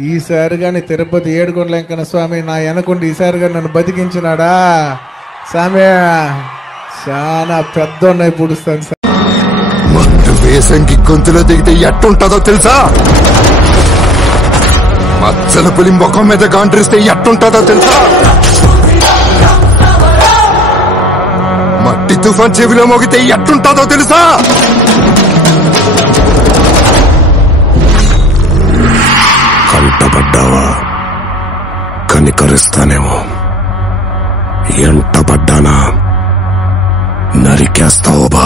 ఈసారి కానీ తిరుపతి ఏడుకొండల వెంకన్న స్వామి నా వెనకుండి ఈసారి కానీ నన్ను బతికించినాడా స్వామి, చాలా పెద్ద పుడుస్తాను సార్. వేసంకి గొంతులో దిగితే ఎట్టుంటుందో తెలుసా? మచ్చల పులి ముఖం మీద గాండ్రిస్తే ఎట్టుంటుందో తెలుసా? మట్టి తుఫాన్ చెవిలో మోగితే ఎట్టుంటుందో తెలుసా? కంటపడ్డావా కనికరిస్తానేమో, ఎంటపడ్డానా నరికేస్తావు బా.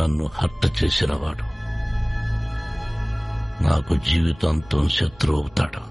నన్ను హత్య చేసినవాడు నాకు జీవితాంతం శత్రువు అవుతాడు.